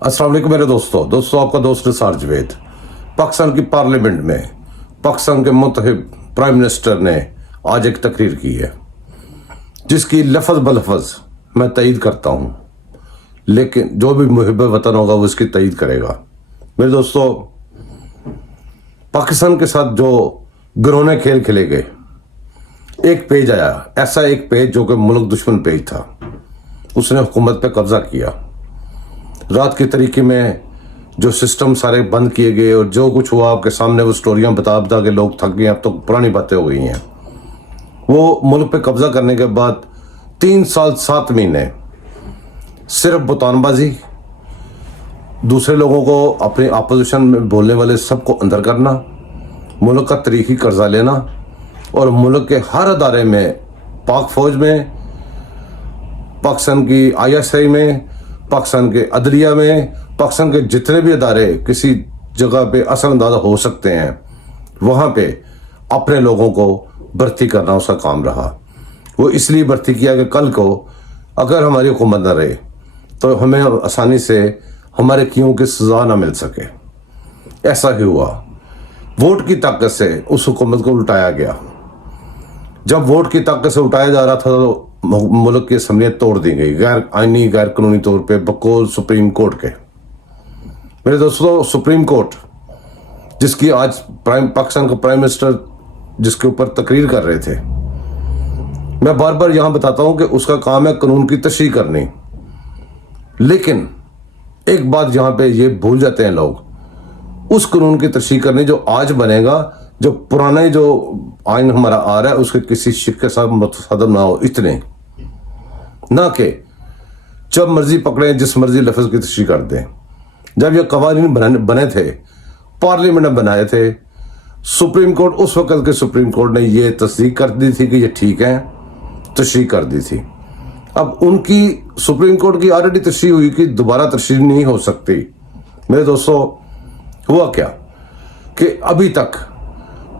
अस्सलाम वालेकुम मेरे दोस्तों आपका दोस्त निसार जवेद। पाकिस्तान की पार्लियामेंट में पाकिस्तान के मुतहब प्राइम मिनिस्टर ने आज एक तकरीर की है जिसकी लफ्ज़ बलफ्ज़ मैं तईद करता हूँ, लेकिन जो भी मुहिब वतन होगा वो इसकी तईद करेगा। मेरे दोस्तों, पाकिस्तान के साथ जो घिनौने खेल खेले गए, एक पेज आया, ऐसा एक पेज जो कि मुल्क दुश्मन पेज था, उसने हुकूमत पे कब्जा किया। रात के तरीके में जो सिस्टम सारे बंद किए गए और जो कुछ हुआ आपके सामने वो स्टोरियां बता बता के लोग थक गए, अब तो पुरानी बातें हो गई हैं। वो मुल्क पे कब्जा करने के बाद 3 साल 7 महीने सिर्फ बुतानबाजी, दूसरे लोगों को अपने अपोजिशन में बोलने वाले सबको अंदर करना, मुल्क का तारीखी कर्जा लेना और मुल्क के हर अदारे में, पाक फौज में, पाकिस्तान की ISI में, पाकिस्तान के अदलिया में, पाकिस्तान के जितने भी अदारे किसी जगह पे असर अंदाजा हो सकते हैं वहाँ पे अपने लोगों को भर्ती करना उसका काम रहा। वो इसलिए भर्ती किया कि कल को अगर हमारी हुकूमत न रहे तो हमें आसानी से हमारे कियों की सजा ना मिल सके। ऐसा ही हुआ। वोट की ताकत से उस हुकूमत को उल्टाया गया। जब वोट की ताकत से उठाया जा रहा था तो मुल्क की असम्बलियाँ तोड़ दी गई गैर आइनी गैर कानूनी तौर पे बकौल सुप्रीम कोर्ट के। मेरे दोस्तों, सुप्रीम कोर्ट जिसकी आज पाकिस्तान का प्राइम मिनिस्टर जिसके ऊपर तकरीर कर रहे थे, मैं बार बार यहां बताता हूं कि उसका काम है कानून की तशरीह करनी, लेकिन एक बात यहां पे ये भूल जाते हैं लोग, उस कानून की तशरीह करनी जो आज बनेगा, जो पुराने जो आइन हमारा आ रहा है उसके किसी शिक के साथ मुतसदम ना हो, इतने ना कि जब मर्जी पकड़े जिस मर्जी लफ्ज की तशरीह कर दें। जब ये कवानीन बने थे, पार्लियामेंट ने बनाए थे, सुप्रीम कोर्ट, उस वक्त के सुप्रीम कोर्ट ने ये तस्दीक कर दी थी कि ये ठीक है, तशरीह कर दी थी। अब उनकी सुप्रीम कोर्ट की ऑलरेडी तशरीह हुई कि दोबारा तशरीह नहीं हो सकती। मेरे दोस्तों, हुआ क्या कि अभी तक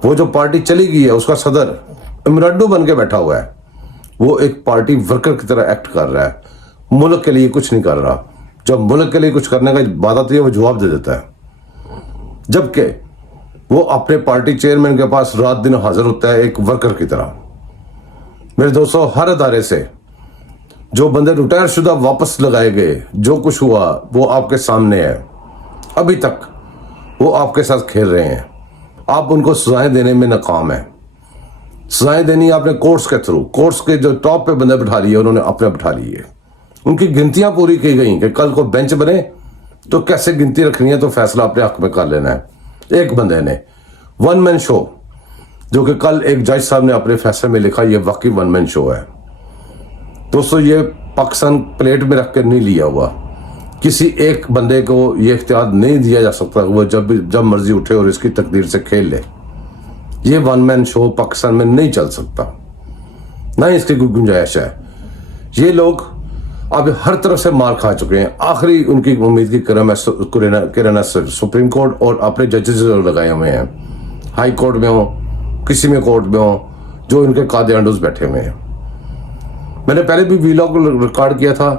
वो जो पार्टी चली गई है उसका सदर इमराडो बन के बैठा हुआ है। वो एक पार्टी वर्कर की तरह एक्ट कर रहा है, मुल्क के लिए कुछ नहीं कर रहा। जब मुल्क के लिए कुछ करने का बात आती है वो जवाब दे देता है, जबकि वो अपने पार्टी चेयरमैन के पास रात दिन हाजिर होता है एक वर्कर की तरह। मेरे दोस्तों, हर अदारे से जो बंदे रिटायर शुदा वापस लगाए गए, जो कुछ हुआ वो आपके सामने है। अभी तक वो आपके साथ खेल रहे हैं, आप उनको सजाएं देने में नाकाम है। सजाएं देनी आपने कोर्ट्स के थ्रू, कोर्ट्स के जो टॉप पे बंदे बिठा लिए उन्होंने अपने बिठा लिए। उनकी गिनतियां पूरी की गई कि कल को बेंच बने तो कैसे गिनती रखनी है, तो फैसला अपने हक में कर लेना है। एक बंदे ने वन मैन शो, जो कि कल एक जज साहब ने अपने फैसले में लिखा, ये वाकई वन मैन शो है। दोस्तों, ये पाकिस्तान प्लेट में रख कर नहीं लिया हुआ, किसी एक बंदे को ये इख्तियार नहीं दिया जा सकता वो जब मर्जी उठे और इसकी तकदीर से खेल ले। ये वन मैन शो पाकिस्तान में नहीं चल सकता, ना ही इसकी कोई गुंजाइश है। ये लोग अब हर तरफ से मार खा चुके हैं। आखिरी उनकी उम्मीद की किरण है सुप्रीम कोर्ट और अपने जजेस लगाए हुए हैं, हाई कोर्ट में हो, किसी में कोर्ट में हो, जो इनके कादे अंडोज बैठे हुए हैं। मैंने पहले भी वीलॉग रिकॉर्ड किया था।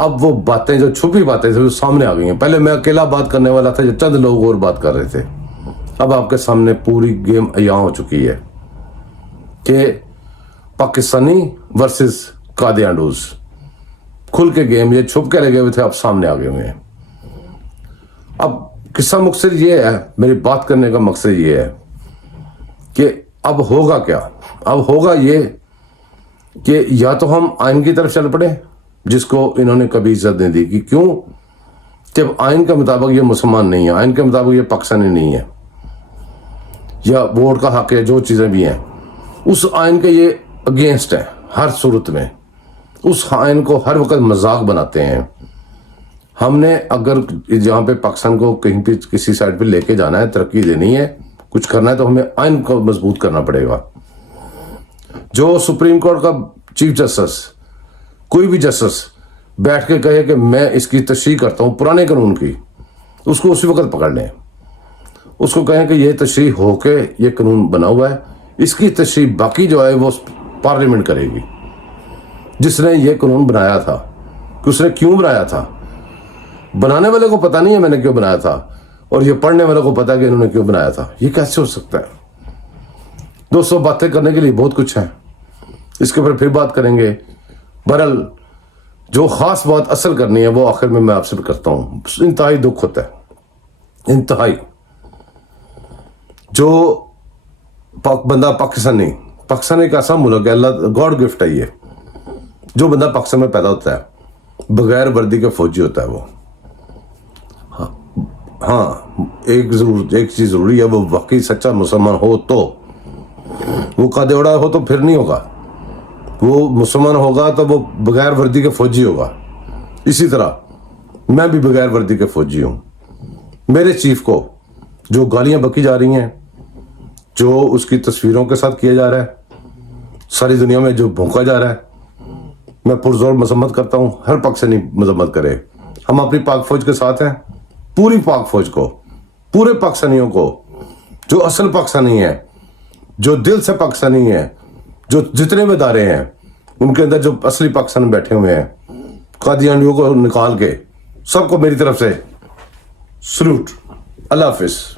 अब वो बातें जो छुपी बातें थी वो सामने आ गई हैं। पहले मैं अकेला बात करने वाला था, जो चंद लोग और बात कर रहे थे। अब आपके सामने पूरी गेम अयां हो चुकी है कि पाकिस्तानी वर्सेस कादियानडूज, खुल के गेम, ये छुप के लगे हुए थे, अब सामने आ गए हुए हैं। अब किस्सा मकसद ये है, मेरी बात करने का मकसद ये है कि अब होगा क्या। अब होगा ये कि या तो हम आइन की तरफ चल पड़े, जिसको इन्होंने कभी इज्जत नहीं दी, कि क्यों, जब आइन के मुताबिक ये मुसलमान नहीं है, आइन के मुताबिक ये पाकिस्तानी नहीं है, या वोट का हक है, जो चीज़ें भी हैं, उस आइन के ये अगेंस्ट है हर सूरत में। उस आइन को हर वक्त मजाक बनाते हैं। हमने अगर जहाँ पे पाकिस्तान को कहीं पे किसी साइड पे लेके जाना है, तरक्की देनी है, कुछ करना है, तो हमें आइन को मजबूत करना पड़ेगा। जो सुप्रीम कोर्ट का चीफ जस्टिस, कोई भी जस्टिस बैठ के कहे कि मैं इसकी तशरीह करता हूं पुराने कानून की, उसको उसी वक्त पकड़ लें। उसको कहें कि ये तशरीह होके ये कानून बना हुआ है, इसकी तशरीह बाकी जो है वो पार्लियामेंट करेगी। जिसने ये कानून बनाया था, कि उसने क्यों बनाया था, बनाने वाले को पता नहीं है मैंने क्यों बनाया था, और ये पढ़ने वाले को पता है कि इन्होंने क्यों बनाया था। ये कैसे हो सकता है? दोस्तों, बातें करने के लिए बहुत कुछ है, इसके ऊपर फिर बात करेंगे। बहरहाल जो खास बात असल करनी है वो आखिर में मैं आपसे करता हूं। इंतहाई दुख होता है, इंतहाई। जो बंदा पाकिस्तान एक ऐसा मुल्क है, अल्लाह गॉड गिफ्ट है ये। जो बंदा पाकिस्तान में पैदा होता है बगैर वर्दी के फौजी होता है वो। हाँ, एक चीज जरूरी है, वो वाकई सच्चा मुसलमान हो तो। वो कादे उड़ा हो तो फिर नहीं होगा, वो मुसलमान होगा तो वो बगैर वर्दी के फौजी होगा। इसी तरह मैं भी बगैर वर्दी के फौजी हूं। मेरे चीफ को जो गालियां बकी जा रही हैं, जो उसकी तस्वीरों के साथ किया जा रहा है, सारी दुनिया में जो भौंका जा रहा है, मैं पुरजोर मजम्मत करता हूं। हर पाकिस्तानी मजम्मत करे। हम अपनी पाक फौज के साथ हैं, पूरी पाक फौज को, पूरे पाकिस्तानियों को, जो असल पाकिस्तानी है, जो दिल से पाकिस्तानी है, जो जितने भी इदारे हैं उनके अंदर जो असली पाकिस्तान बैठे हुए हैं, कादियानियों को निकाल के सबको मेरी तरफ से सल्यूट। अल्लाह हाफिज।